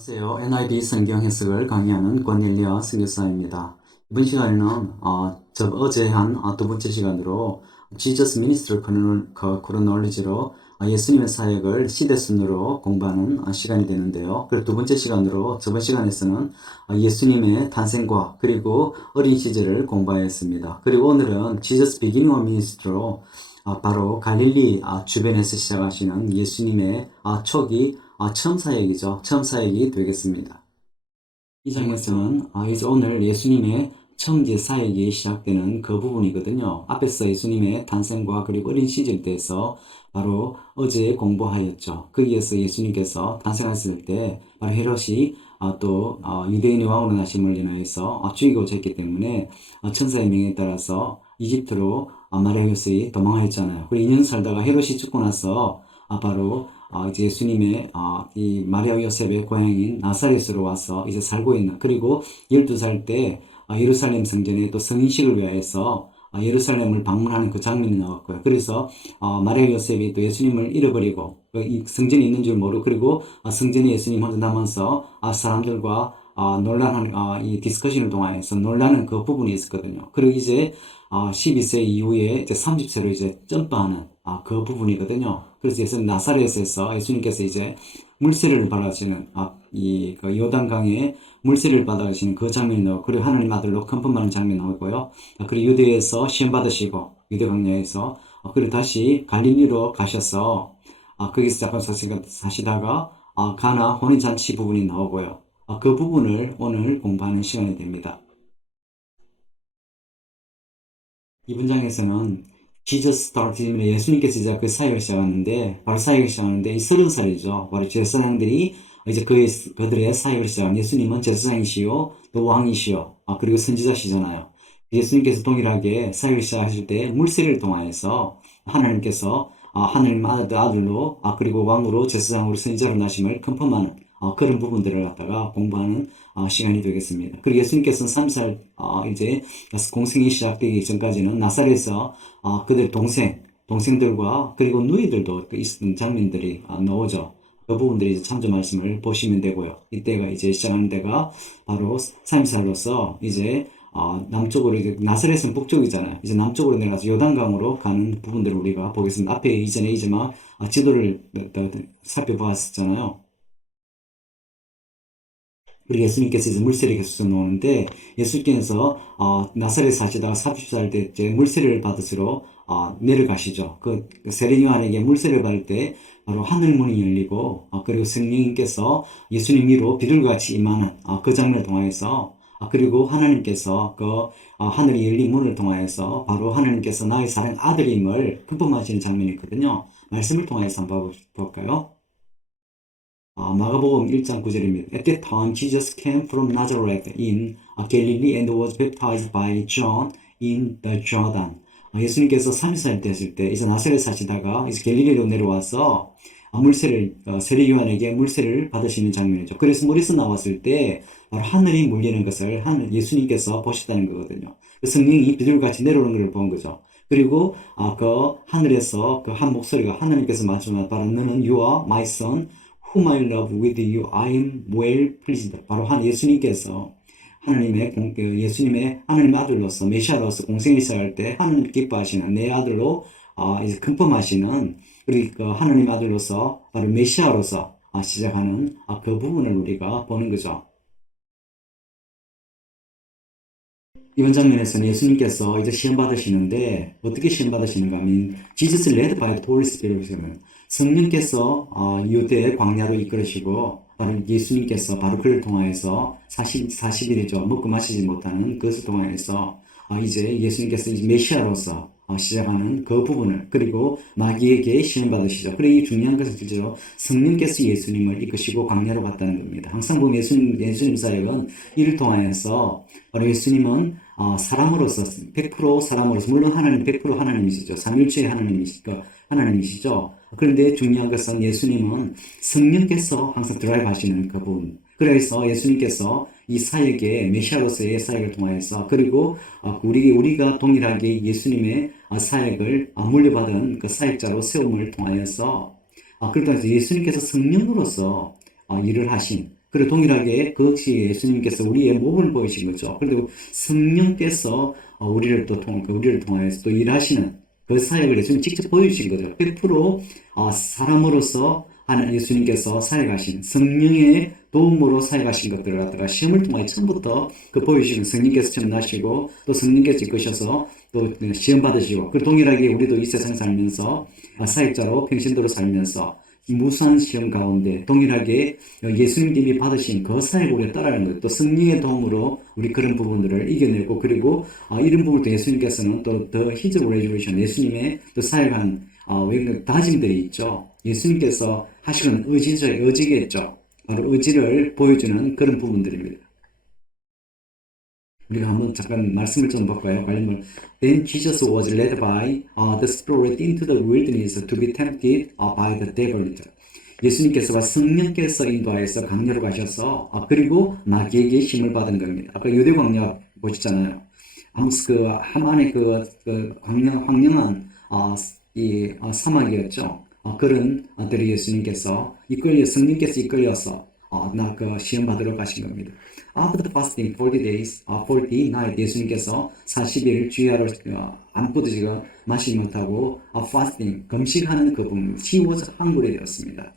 안녕하세요. NIV 성경 해석을 강의하는 권일리아 선교사입니다. 이번 시간에는 어제 한 두 번째 시간으로 Jesus Ministry Chronology로 예수님의 사역을 시대순으로 공부하는 시간이 되는데요. 그리고 두 번째 시간으로 저번 시간에서는 예수님의 탄생과 그리고 어린 시절을 공부하였습니다. 그리고 오늘은 Jesus Beginning of Ministry로 바로 갈릴리 주변에서 시작하시는 예수님의 초기 처음 사역이죠. 처음 사역이 되겠습니다. 이 장면에서는 이제 오늘 예수님의 처음제 사역이 시작되는 그 부분이거든요. 앞에서 예수님의 탄생과 그리고 어린 시절에 대해서 바로 어제 공부하였죠. 거기에서 예수님께서 탄생하셨을 때 바로 헤롯이 또 유대인의 왕으로 나심을 인하여서 죽이고자 했기 때문에 천사의 명에 따라서 이집트로 마리아 요셉이 도망하였잖아요. 그리고 2년 살다가 헤롯이 죽고 나서 바로 이제 예수님의 이 마리아 요셉의 고향인 나사렛으로 와서 이제 살고 있는, 그리고 12살 때 예루살렘 성전에 또 성인식을 위하여서 예루살렘을 방문하는 그 장면이 나왔고요. 그래서 마리아 요셉이 또 예수님을 잃어버리고 이 성전이 있는 줄 모르고, 그리고 성전에 예수님 혼자 남아서 사람들과 논란하는 이 디스커션을 통해서 논란하는 그 부분이 있었거든요. 그리고 이제 12세 이후에 이제 30세로 이제 점프하는 그 부분이거든요. 그래서 예수님 나사렛에서 예수님께서 이제 물세례를 받아시는 그 요단강에 물세례를 받아가시는 그 장면이 나오고, 그리고 하나님 아들로 컨펌하는 장면이 나오고요. 그리고 유대에서 시험 받으시고 유대 광야에서 그리고 다시 갈릴리로 가셔서 거기서 잠깐 사시다가 가나 혼인잔치 부분이 나오고요. 그 부분을 오늘 공부하는 시간이 됩니다. 이 문장에서는 Jesus started, 예수님께서 이제 그 사역을 시작하는데, 바로 사역을 시작하는데, 이 30살이죠. 바로 제사장들이 이제 그들의 사역을 시작한, 예수님은 제사장이시요, 또 왕이시요, 그리고 선지자시잖아요. 예수님께서 동일하게 사역을 시작하실 때 물세례를 통하여서 하나님께서 하나님 아들로, 그리고 왕으로, 제사장으로, 선지자로 나심을 컨펌하는 그런 부분들을 갖다가 공부하는 시간이 되겠습니다. 그리고 예수님께서는 3살 이제 공생이 시작되기 전까지는 나사렛에서 그들 동생들과 그리고 누이들도 있었던 장면들이 나오죠. 그 부분들이 이제 참조 말씀을 보시면 되고요. 이때가 이제 시작하는 데가 바로 3살로서 이제 남쪽으로, 이제 나사렛은 북쪽이잖아요. 이제 남쪽으로 내려가서 요단강으로 가는 부분들을 우리가 보겠습니다. 앞에 이전에 이제 막 지도를 살펴보았었잖아요. 우리 예수님께서 이제 물세례 계속 나오는데, 예수님께서 나사렛에 사시다가 30살 때 이제 물세례를 받으시러 내려가시죠. 그 세례 요한에게 물세례를 받을 때 바로 하늘 문이 열리고 그리고 성령님께서 예수님 위로 비둘기같이 임하는 그 장면을 통하여서, 그리고 하나님께서 그 하늘이 열린 문을 통하여서 바로 하나님께서 나의 사랑 아들임을 confirm하시는 장면이 있거든요. 말씀을 통해서 한번 볼까요? 마가복음 1장 9절입니다. At that time, Jesus came from Nazareth in Galilee and was baptized by John in the Jordan. 예수님께서 30살 되었을 때 이제 나사렛 사시다가 이제 갈릴리로 내려와서 세례 요한에게 물세례를 받으시는 장면이죠. 그래서 물에서 나왔을 때 바로 하늘이 물리는 것을 예수님께서 보셨다는 거거든요. 그 성령이 비둘기같이 내려오는 걸 본 거죠. 그리고 그 하늘에서 그 한 목소리가 하나님께서 말씀하신 바로 너는 You are my son whom I love with you, I am well pleased. 바로 예수님께서 예수님의 하나님의 아들로서 메시아로서 공생을 시작할 때 하나님 기뻐하시는 내 아들로 이제 컨펌하시는, 그리고 그 하나님 아들로서 바로 메시아로서 시작하는 그 부분을 우리가 보는 거죠. 이번 장면에서는 예수님께서 이제 시험 받으시는데, 어떻게 시험 받으시는가 하면 Jesus led by the Holy Spirit. 성령께서 유대 광야로 이끌으시고 바로 예수님께서 바로 그를 통하여서 40일이죠. 먹고 마시지 못하는 그것을 통하여서 이제 예수님께서 이제 메시아로서 시작하는 그 부분을, 그리고 마귀에게 시험 받으시죠. 그리고 이 중요한 것은 실제로 성령께서 예수님을 이끄시고 광야로 갔다는 겁니다. 항상 보면 예수님 사역은 이를 통하여서 바로 예수님은 사람으로서 100% 사람으로서, 물론 하나님 100% 하나님이시죠. 삼일체의 하나님이시죠. 그런데 중요한 것은 예수님은 성령께서 항상 드라이브 하시는 그 부분. 그래서 예수님께서 이 사역의 메시아로서의 사역을 통하여서, 그리고 우리가 동일하게 예수님의 사역을 물려받은 그 사역자로 세움을 통하여서, 그러니까 예수님께서 성령으로서 일을 하신 그리고 동일하게 그 역시 예수님께서 우리의 몸을 보이신 거죠. 그리고 성령께서 우리를 통하여서 또 일하시는 그 사역을 예수님 직접 보여주신 거죠. 100% 사람으로서 하는 예수님께서 사역하신 성령의 도움으로 사역하신 것들을 갖다가 시험을 통해 처음부터 그 보여주시는 성령께서 처음 나시고 또 성령께서 이끄셔서 또 시험 받으시고 그 동일하게 우리도 이 세상 살면서 사역자로 평신도로 살면서 무수한 시험 가운데 동일하게 예수님이 받으신 그 사역을 우리가 따라가는 거예요. 또 성령의 도움으로 우리 그런 부분들을 이겨내고 그리고 이런 부분도 예수님께서는 또 더 His Resurrection 예수님의 또 사역한 다짐들이 있죠. 예수님께서 하시는 의지겠죠. 바로 의지를 보여주는 그런 부분들입니다. 우리가 한번 잠깐 말씀을 좀 볼까요? 관련을 Then Jesus was led by the Spirit into the wilderness to be tempted by the devil. 예수님께서가 성령께서 인도하여서 강요로 가셔서 그리고 마귀에게 힘을 받은 겁니다. 아까 유대 광야 보시잖아요. 그 하만의 그 황량한 이 사막이었죠. 그런 들이 예수님께서 성령께서 이끌려서 그 시험 받으러 가신 겁니다. After the fasting 40 days, 40 night 예수님께서 40일 주야로 안 뿌드지고 마시지 못하고 fasting 금식하는 그 부분 He was hungry 되었습니다.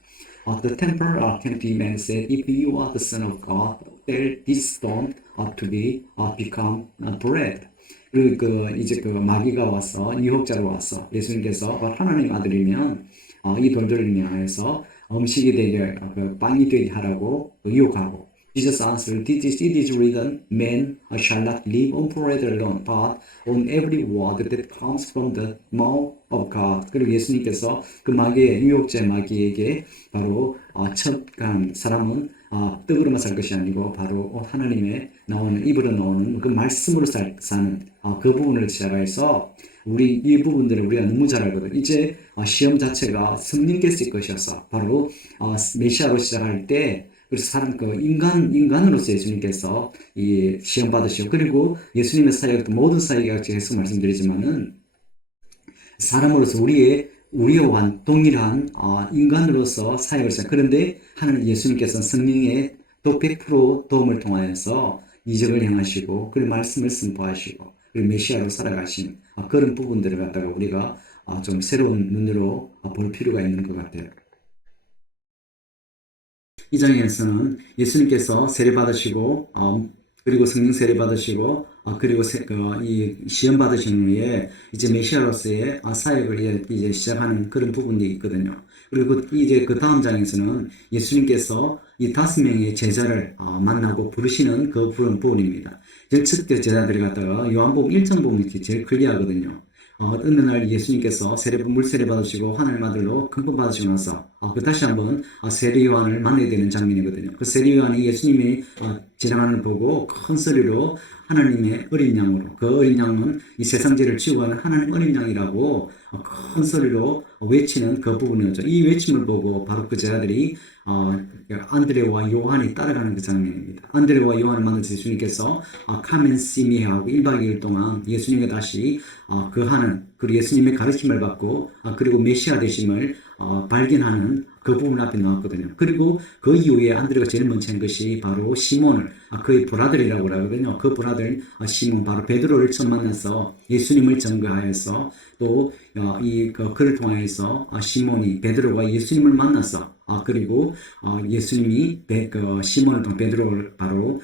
The temple tempted him and said, If you are the Son of God, tell this stone to be become bread. 그리고 이제 그 마귀가 와서 유혹자로 와서 예수님께서 하나님 아들이면 이 돌들을 향해서 음식이 되게 빵이 되게 하라고 유혹하고 Jesus answered, It is written, Man shall not live on bread alone, but on every word that comes from the mouth of God. 그리고 예수님께서 그 유혹자 마귀에게 바로 첫 사람은 떡으로만 살 것이 아니고 바로 하나님의 입으로 나오는 그 말씀으로 사는 그 부분을 시작해서 이 부분들을 우리가 너무 잘 알거든. 이제 시험 자체가 성령께서 이끄셔서 바로 메시아로 시작할 때 그래서 인간으로서 예수님께서 이 시험 받으시고 그리고 예수님의 사역 모든 사역에 계속 말씀드리지만은 사람으로서 우리와 동일한 인간으로서 사역을 했어요. 그런데 하나님 예수님께서는 성령의 또 100% 도움을 통하여서 이적을 행하시고 그리고 말씀을 선포하시고 그리고 메시아로 살아가신 그런 부분들을 갖다가 우리가 좀 새로운 눈으로 볼 필요가 있는 것 같아요. 이 장에서는 예수님께서 세례 받으시고 그리고 성령 세례 받으시고 그리고 이 시험 받으신 후에 이제 메시아로서의 사역을 이제 시작하는 그런 부분이 있거든요. 그리고 이제 그 다음 장에서는 예수님께서 이 5명의 제자를 만나고 부르시는 그 부분입니다. 첫 제자들이 갖다가 요한복음 1장 보면 제일 클리어하거든요. 어느 날 예수님께서 물세례 받으시고 하나님 아들로 금품 받으시고 나서 다시 한번 세례 요한을 만나게 되는 장면이거든요. 그 세례 요한이 예수님이 지나가는 걸 보고 큰 소리로 하나님의 어린 양으로 그 어린 양은 이 세상 죄를 지고 가는 하나님 어린 양이라고 큰 소리로 외치는 그 부분이었죠. 이 외침을 보고 바로 그 제자들이 안드레와 요한이 따라가는 그 장면입니다. 안드레와 요한을 만나서 예수님께서 Come and see me 하고 1박 2일 동안 예수님과 다시 그리고 예수님의 가르침을 받고 그리고 메시아 되심을 발견하는 그 부분 앞에 나왔거든요. 그리고 그 이후에 안드레가 제일 먼저 한 것이 바로 시몬을 그의 브라들이라고 하거든요. 그 브라들 시몬 바로 베드로를 처음 만나서 예수님을 증거하여서 또 그를 통하여서 시몬이 베드로가 예수님을 만나서 그리고 예수님이 시몬을 통해 베드로를 바로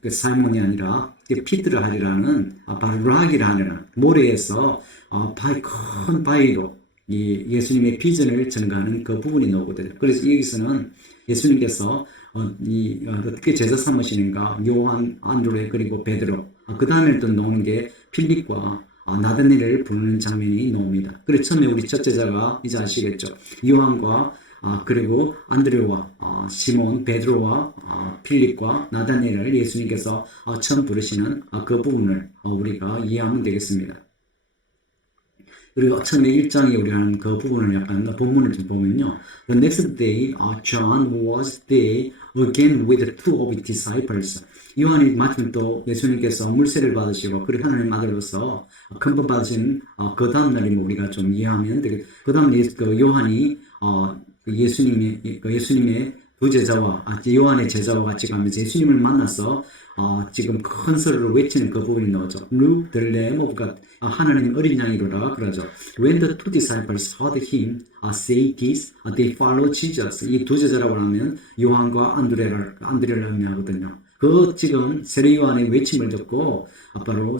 그 사이몬이 아니라 피드를 하리라는 바로 락이라는 모래에서 큰 바위로 이 예수님의 비전을 전가하는 그 부분이 나오거든요. 그래서 여기서는 예수님께서 어떻게 제자 삼으시는가 요한, 안드레 그리고 베드로 그 다음에 또 나오는 게 필립과 나다니엘을 부르는 장면이 나옵니다. 그래서 처음에 우리 첫 제자가 이제 아시겠죠. 요한과 그리고 안드레와 시몬, 베드로와 필립과 나다니엘을 예수님께서 처음 부르시는 그 부분을 우리가 이해하면 되겠습니다. 그리고 처음에 1장에 우리 하는 그 부분을 약간 본문을 좀 보면요. The next day, John was there again with two of his disciples. 요한이 마침 또 예수님께서 물세를 받으시고 그리고 하나님 아들로서 금품 받으신 그 다음 날이면 우리가 좀 이해하면 되겠. 그 다음 요한이 예수님의 두 제자와 요한의 제자와 같이 가면서 예수님을 만나서 지금 큰 소리로 외치는 그 부분이 나오죠. Look, the Lamb of God. 하나님 어린 양이로라 그러죠. When the two disciples heard him say this, they followed Jesus. 이 두 제자라고 하면 요한과 안드레를 의미하거든요. 그 지금 세례 요한의 외침을 듣고 바로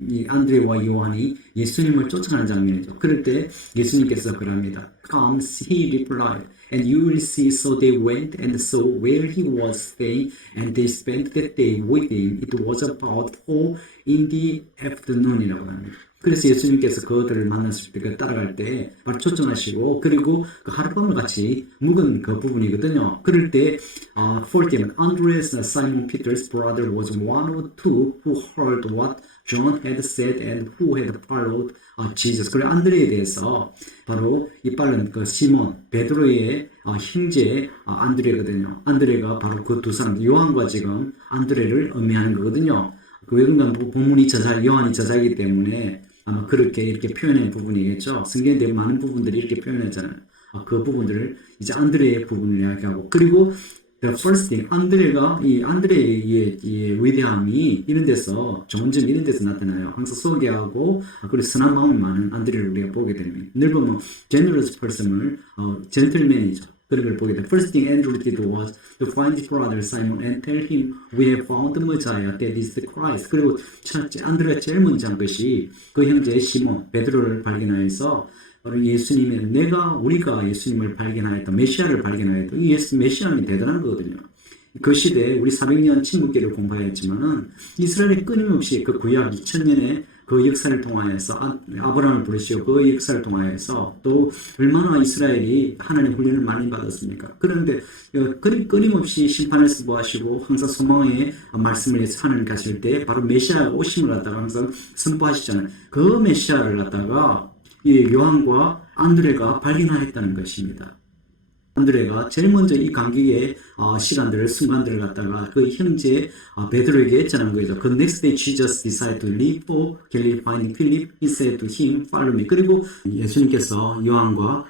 이 안드레와 요한이 예수님을 쫓아가는 장면이죠. 그럴 때 예수님께서 그럽니다. Come, he replied, and you will see. So they went and saw where he was staying, and they spent that day with him. It was about 4 in the afternoon이라고 합니다. 그래서 예수님께서 그들을 만났을 때, 따라갈 때, 바로 초청하시고, 그리고 그 하룻밤을 같이 묵은 그 부분이거든요. 그럴 때, 14, Andreas, Simon Peter's brother, was one of two who heard what John had said and who had followed Jesus. 그리고 안드레에 대해서 바로 이 빠른 그 시몬, 베드로의 형제 안드레거든요. 안드레가 바로 그 두 사람, 요한과 지금 안드레를 의미하는 거거든요. 왜 그런가 본문이 요한이 저자이기 때문에 아마 그렇게 이렇게 표현한 부분이겠죠. 성경에 대한 많은 부분들이 이렇게 표현하잖아요. 그 부분들을 이제 안드레의 부분을 이야기하고, 그리고 the first thing, 이 안드레의 이 위대함이 이런 데서, 좋은 점 이런 데서 나타나요. 항상 소개하고, 그리고 선한 마음이 많은 안드레를 우리가 보게 됩니다. 늘 보면 generous person을 젠틀맨이죠. 그런 걸 보게 돼. First thing Andrew did was to find his brother Simon and tell him, we have found the Messiah, that is the Christ. 그리고 안드레가 제일 먼저 한 것이 그 형제 시몬, 베드로를 발견하여서 바로 우리가 예수님을 발견하였다, 메시아를 발견하였다. 이 메시아는 대단한 거거든요. 그 시대에 우리 400년 침묵기를 공부하였지만은 이스라엘이 끊임없이 그 구약 2000년의 그 역사를 통하여서 아브라함을 부르시고 그 역사를 통하여서 또 얼마나 이스라엘이 하나님의 훈련을 많이 받았습니까? 그런데 끊임없이 심판을 선포하시고 항상 소망의 말씀을 하나님 가실 때 바로 메시아가 오심을 갖다가 항상 선포하시잖아요. 그 메시아를 갖다가 이 요한과 안드레가 발견하였다는 것입니다. 안드레가 제일 먼저 이 감격의 순간들을 갖다가 그 형제 베드로에게 전한 거죠. 그 next day Jesus decided to leave for Galilee, finding Philip. He said to him, follow me. 그리고 예수님께서 요한과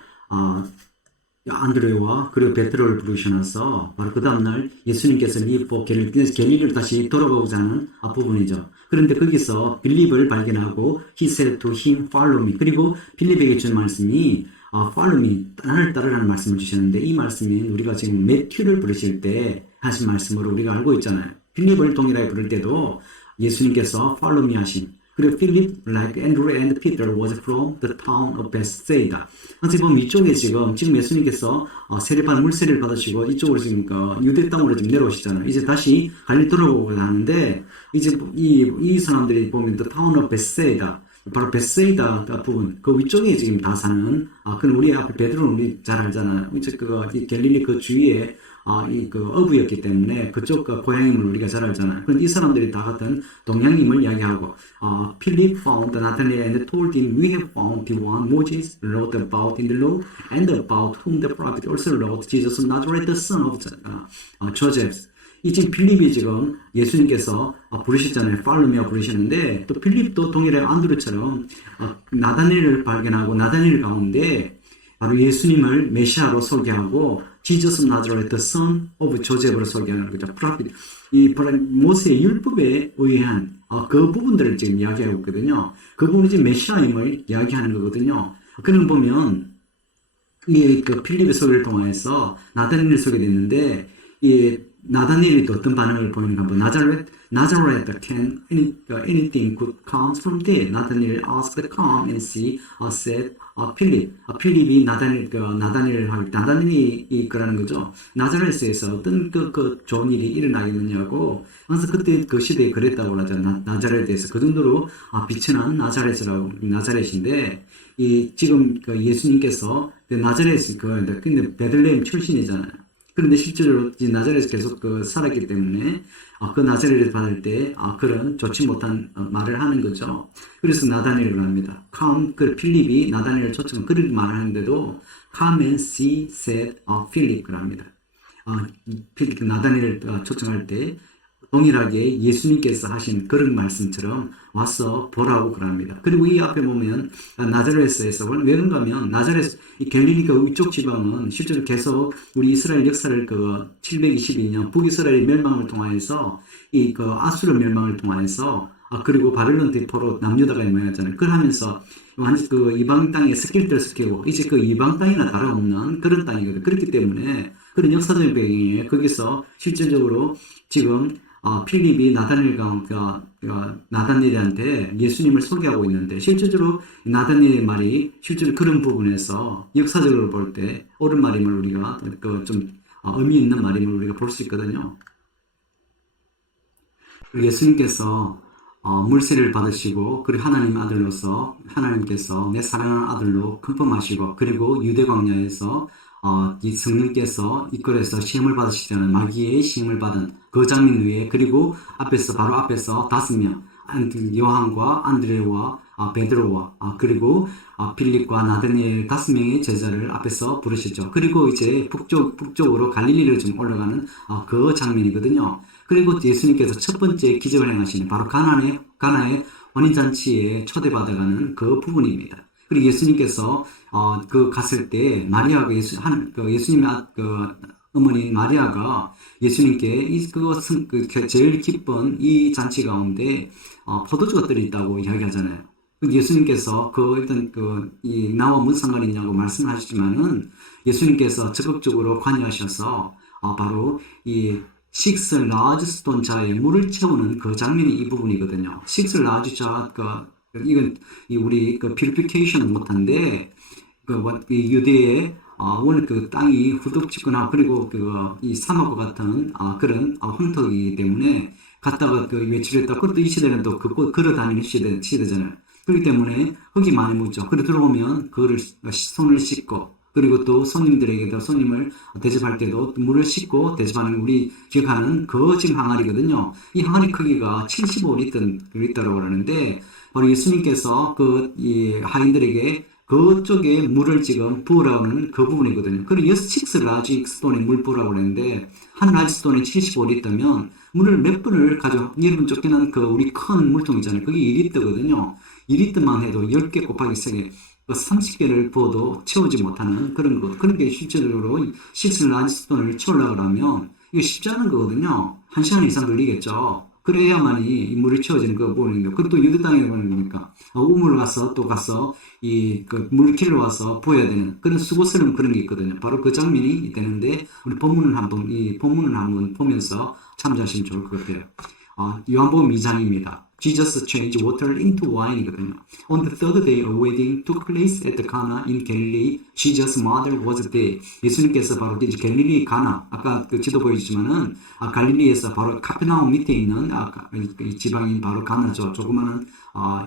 안드레와 그리고 베드로를 부르셔서 바로 그 다음날 예수님께서 leave for Galilee, 갤릴리로 다시 돌아가고자 하는 부분이죠. 그런데 거기서 빌립을 발견하고 he said to him, follow me. 그리고 빌립에게 준 말씀이 follow me, 나를 따르라는 말씀을 주셨는데, 이 말씀이 우리가 지금 매튜를 부르실 때 하신 말씀으로 우리가 알고 있잖아요. 필립을 동일하게 부를 때도 예수님께서 follow me 하신. 그리고 필립, like Andrew and Peter, was from the town of Bethsaida. 어떻게 보면 이쪽에 지금 예수님께서 물세례를 받으시고 이쪽으로 지금 유대 땅으로 지금 내려오시잖아요. 이제 다시 갈릴리 돌아오고 하는데, 이제 이 사람들이 보면 the town of Bethsaida, 바로 베세이다 부분, 그 위쪽에 지금 다 사는, 그건 우리 앞에 베드로는 우리 잘 알잖아요. 이제 이 갤릴리 그 주위에, 어부였기 때문에 그쪽 고향임을 우리가 잘 알잖아요. 그런데 이 사람들이 다 같은 동양임을 이야기하고, Philip found Nathanael and told him, we have found the one Moses wrote about in the law, and about whom the prophet also wrote, Jesus of Nazareth, the son of Joseph. 이 지금 필립이 지금 예수님께서 부르셨잖아요. 팔로미아 부르셨는데, 또 필립도 동일하게 안드레처럼 나다니엘을 발견하고 나다니엘 가운데 바로 예수님을 메시아로 소개하고 Jesus of Nazareth, the son of Joseph으로 소개하는 거죠. 이 모세의 율법에 의한 그 부분들을 지금 이야기하고 있거든요. 그 부분이 지금 메시아임을 이야기하는 거거든요. 그런 보면 그 필립의 소개를 통해서 나다니엘을 소개됐는데, 나다니엘이 또 어떤 반응을 보이는가 한번. Nazareth, can anything good come from there? Nathanael asked, come and see, said Philip. 필립이 나다니엘이 그러는 거죠. 나자렛에서 어떤 좋은 일이 일어나겠느냐고. 그래서 그때 그 시대에 그랬다고 하죠. 나자렛에서. 그 정도로 비천한 나자렛인데, 지금 예수님께서 나자렛, 근데 베들레헴 출신이잖아요. 그런데 실제로 나자렛에서 계속 살았기 때문에 그 나자렛을 받을 때 그런 좋지 못한 말을 하는 거죠. 그래서 나다니엘을 합니다. 그 필립이 나다니엘을 초청 그렇게 말을 하는데도 come and see said Philip 그럽니다. 나다니엘을 초청할 때 동일하게 예수님께서 하신 그런 말씀처럼 와서 보라고 그럽니다. 그리고 이 앞에 보면 나자렛에서 왜 그런가 하면 나자렛 이 갈릴리가 위쪽 지방은 실제로 계속 우리 이스라엘 역사를 그 722년 북이스라엘 멸망을 통하여서 이 그 아수르 멸망을 통하여서 그리고 바벨론 대포로 남유다가 멸망했잖아요. 그러면서 완전 그 이방 땅에 스킬들 스키고 이제 그 이방 땅이나 다름없는 그런 땅이거든요. 그렇기 때문에 그런 역사적인 배경에 거기서 실제적으로 지금 필립이 나다니엘한테 예수님을 소개하고 있는데 실제적으로 나다니엘 말이 실제로 그런 부분에서 역사적으로 볼 때 옳은 말임을 우리가 좀 의미 있는 말임을 우리가 볼 수 있거든요. 예수님께서 물세를 받으시고 그리고 하나님 아들로서 하나님께서 내 사랑하는 아들로 컨펌하시고 그리고 유대 광야에서 이 성령께서 이끌어서 시험을 받으시잖아요. 마귀의 시험을 받은 그 장면 위에 그리고 바로 앞에서 5명 요한과 안드레와 베드로와 그리고 필립과 나다니엘 5명의 제자를 앞에서 부르시죠. 그리고 이제 북쪽으로 갈릴리를 좀 올라가는 그 장면이거든요. 그리고 예수님께서 첫 번째 기적을 행하시는 바로 가나의 혼인잔치에 초대받아가는 그 부분입니다. 그리고 예수님께서 그 갔을 때 마리아가 예수님의 어머니 마리아가 예수님께 제일 기쁜 이 잔치 가운데 포도주가 들어있다고 이야기하잖아요. 예수님께서 나와 무슨 상관이 있냐고 말씀하시지만은 예수님께서 적극적으로 관여하셔서 바로 이 식스 라지 스톤 자에 물을 채우는 그 장면이 이 부분이거든요. 식스 라지 자, 이건 우리 퓨리피케이션은 못한데 유대의 원래 땅이 후덥지근하고 그리고 이 사막과 같은 그런 황토이기 때문에 갔다가 외출했다. 그것도 이 시대는 또 걸어 다니는 시대잖아요. 그렇기 때문에 흙이 많이 묻죠. 그리고 들어오면 그거를 손을 씻고 그리고 또 손님들에게도 손님을 대접할 때도 물을 씻고 대접하는 우리 기억하는 그 지금 항아리거든요. 이 항아리 크기가 75리터라고 그러는데 바로 예수님께서 이 하인들에게 그쪽에 물을 지금 부으라는 그 부분이거든요. 그리고 6 라지 스톤에 물 부으라고 그랬는데 한 라지 스톤에 75리터면 물을 몇 분을 여러분 쫓기는 우리 큰 물통 있잖아요. 그게 2리터거든요. 2리터만 해도 10개 곱하기 3개 30개를 부어도 채우지 못하는 그런 것. 그렇게 실질적으로 6 라지 스톤을 채우려고 하면 이거 쉽지 않은 거거든요. 1시간 이상 걸리겠죠. 그래야만이 이 물이 채워지는 거 보는 거예요. 그것도 유대 땅에 보는 거니까. 우물 가서 물 길러 와서 부어야 되는 그런 수고스러운 그런 게 있거든요. 바로 그 장면이 되는데, 우리 이 본문을 한번 보면서 참조하시면 좋을 것 같아요. 요한복음 2장입니다. Jesus changed water into wine이거든요. On the third day, a wedding took place at Cana in Galilee. Jesus' mother was there. 예수님께서 바로 이제 갈릴리 가나, 아까 지도 보여주지만은 갈릴리에서 바로 카페나움 밑에 있는 이 지방인 바로 가나죠. 조그마한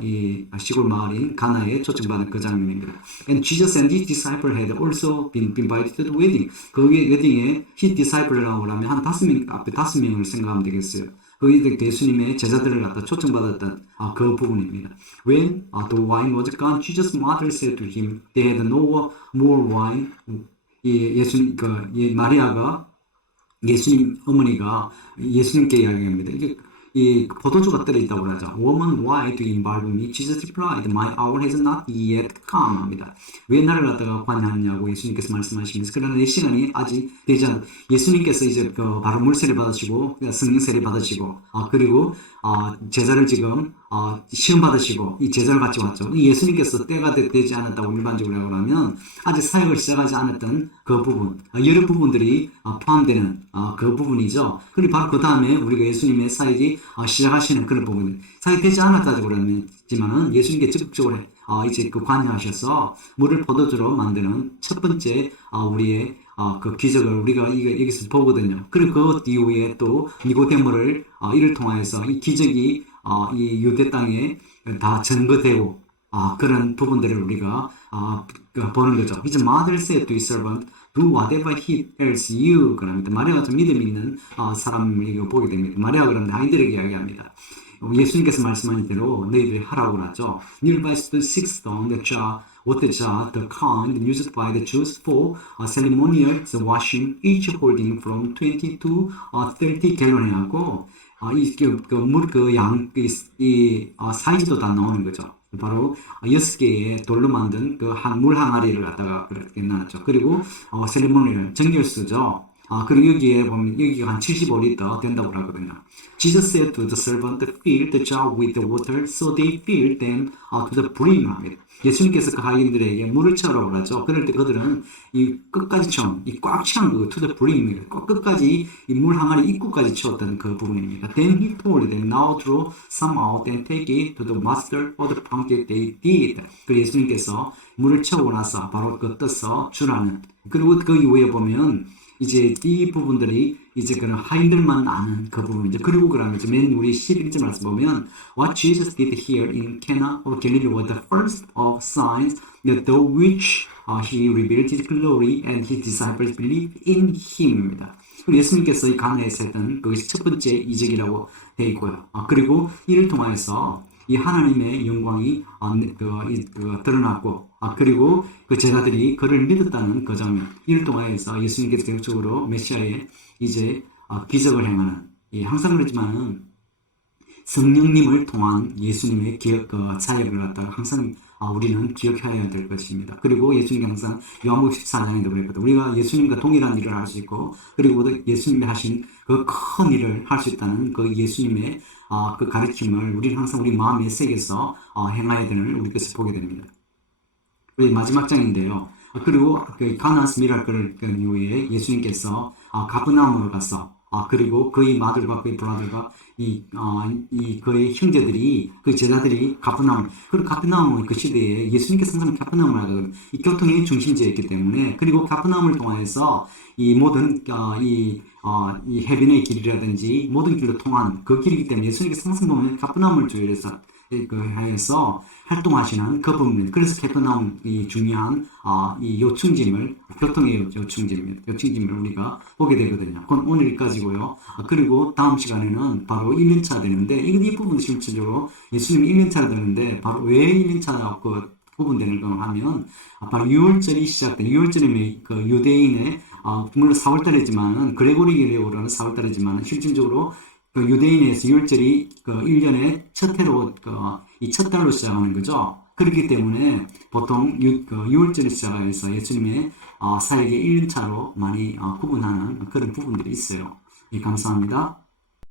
이 시골 마을인 가나에 초청받은 그 장면입니다. And Jesus and his disciple had also been invited to the wedding. 그 웨딩에 his disciple라고 하면 한 5명, 앞에 5명을 생각하면 되겠어요. 예수님의 제자들을 갖다 초청받았던 그 부분입니다. When the wine was gone, Jesus' mother said to him, they had no more wine. 마리아가 예수님 어머니가 예수님께 이야기합니다. 이 포도주가 떨어있다고 그러죠. Woman, why do you involve me? Jesus replied, my hour has not yet come. 합니다. 왜 나를 갖다가 관여하냐고 예수님께서 말씀하시면서 그러나 내 시간이 아직 되지 않아. 예수님께서 이제 바로 물세를 받으시고 성령세를 받으시고 그리고 제자를 지금 시험 받으시고 이 제자를 같이 왔죠. 예수님께서 때가 되지 않았다고 일반적으로 하면 아직 사역을 시작하지 않았던 그 부분, 여러 부분들이 포함되는 그 부분이죠. 그리고 바로 그 다음에 우리가 예수님의 사역이 시작하시는 그런 부분, 사역되지 않았다고 그러지만은 예수님께 적극적으로 이제 관여하셔서 물을 포도주로 만드는 첫 번째 우리의 그 기적을 우리가 여기서 보거든요. 그리고 그 이후에 또 니고데모를 이를 통하여서 이 기적이 이 유대 땅에 다 전거되고 그런 부분들을 우리가 보는 거죠. His mother said to his servant, do whatever he tells you. 그럽니다. 마리아가 좀 믿음 있는 사람을 보게 됩니다. 마리아가 그러면 아이들에게 이야기합니다. 예수님께서 말씀하신 대로 너희들이 하라고 그러죠. Nearby stood 6 stone that jar water jar, the kind used by the Jews for ceremonial washing, each holding from 20 to 30 gallon 하고 사이즈도 다 나오는 거죠. 바로 6개의 돌로 만든 물 항아리를 갖다가 그렇게 놨죠. 그리고 세리모니얼 정결수죠. 그리고 여기에 보면 여기가 한 75리터 된다고 하거든요. Jesus said to the servant, fill the jar with the water, so they filled them to the brim. 예수님께서 그 하인들에게 물을 채우라고 하죠. 그럴 때 그들은 이 끝까지 채운, 이 꽉 채운 to the brim, 끝까지 이 물 항아리 입구까지 채웠던 그 부분입니다. Then he told them, now draw some out and take it to the master of the pump that they did. 그 예수님께서 물을 채우고 나서 바로 떠서 주라는. 그리고 그 이후에 보면 이제 이 부분들이 이제 그런 하인들만 아는 그 부분이죠. 그리고 그러면 이제 맨 우리 11절 말씀 보면 What Jesus did here in Cana of Galilee was the first of signs that the which he revealed his glory and his disciples believed in him입니다. 예수님께서 이 가나에서 했던 그것이 첫 번째 이적이라고 되어 있고요. 그리고 이를 통하여서 이 하나님의 영광이 드러났고, 그리고 그 제자들이 그를 믿었다는 그 장면, 이를 통하여서 예수님께서 계속적으로 메시아의 이제 기적을 행하는, 항상 그렇지만은 성령님을 통한 예수님의 사역을 갖다가 항상 우리는 기억해야 될 것입니다. 그리고 예수님이 항상 요한복음 14장에도 그랬거든. 우리가 예수님과 동일한 일을 할 수 있고, 그리고 예수님이 하신 그 큰 일을 할 수 있다는 그 예수님의 그 가르침을 우리는 항상 우리 마음에 새겨서 행해야 되는 우리 것을 보게 됩니다. 우리 마지막 장인데요. 그리고 그 가나스 미라클 이후에 예수님께서 가브나움으로 가서 그리고 그의 마들과 그의 브라들과 그의 형제들이, 그 제자들이 가프나움 그 시대에 예수님께서 항상 가프나움을 하거든요. 이 교통의 중심지였기 때문에, 그리고 가프나움을 통해서 이 모든, 이 해변의 길이라든지 모든 길로 통한 그 길이기 때문에 예수님께서 항상 보면 가프나움을 주의해서 하여서 활동하시는 그 부분입니다. 그래서 가프나움이 중요한 이 요충짐을, 교통의 요충짐을 우리가 보게 되거든요. 그건 오늘까지고요. 그리고 다음 시간에는 바로 1년차 되는데, 이 부분은 실질적으로 예수님이 1년차가 되는데, 바로 왜 1년차 부분되는 거 하면, 바로 6월절이 시작된, 6월절이면 그 유대인의, 물론 4월달이지만은, 그레고리계례로는 4월달이지만, 실질적으로 그 유대인에서 6월절이 그 1년의 첫 해로, 이 첫 달로 시작하는 거죠. 그렇기 때문에 보통 6월절에 시작해서 예수님의 사역의 1년차로 많이 구분하는 그런 부분들이 있어요. 감사합니다.